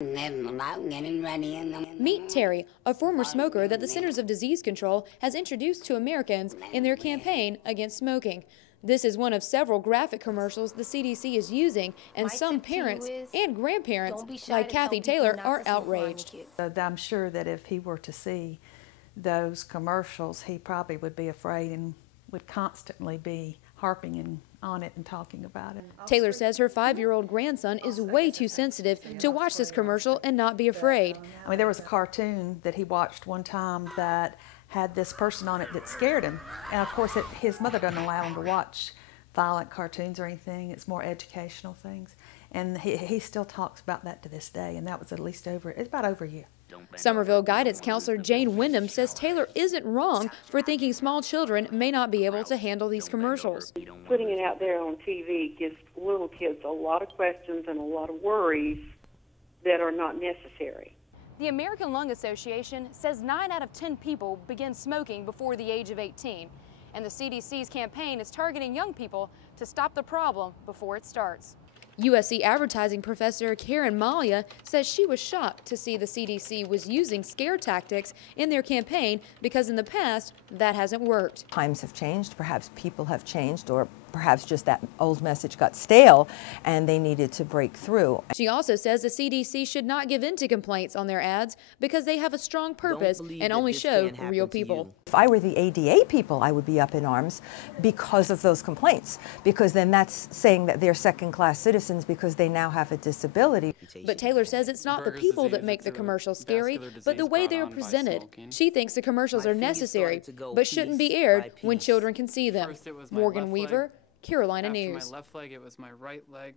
Meet Terry, a former smoker that the Centers of Disease Control has introduced to Americans in their campaign against smoking. This is one of several graphic commercials the CDC is using, and some parents and grandparents, like Kathy Taylor, are outraged. I'm sure that if he were to see those commercials, he probably would be afraid and would constantly be harping on it and talking about it. Taylor says her 5-year-old grandson is way too sensitive to watch this commercial and not be afraid. I mean, there was a cartoon that he watched one time that had this person on it that scared him. And of course, his mother doesn't allow him to watch violent cartoons or anything. It's more educational things. And he still talks about that to this day. And that was it's about over a year. Somerville guidance counselor Jane Wyndham says Taylor isn't wrong for thinking small children may not be able to handle these commercials. Putting it out there on TV gives little kids a lot of questions and a lot of worries that are not necessary. The American Lung Association says 9 out of 10 people begin smoking before the age of 18. And the CDC's campaign is targeting young people to stop the problem before it starts. USC advertising professor Karen Malia says she was shocked to see the CDC was using scare tactics in their campaign because in the past that hasn't worked. Times have changed, perhaps people have changed, or perhaps just that old message got stale and they needed to break through. She also says the CDC should not give in to complaints on their ads because they have a strong purpose and only show real people. If I were the ADA people, I would be up in arms because of those complaints, because then that's saying that they're second-class citizens because they now have a disability. But Taylor says it's not the people that make the commercials scary, but the way they are presented. She thinks the commercials are necessary, but shouldn't be aired when children can see them. Morgan Weaver, Carolina News. After my left leg, it was my right leg.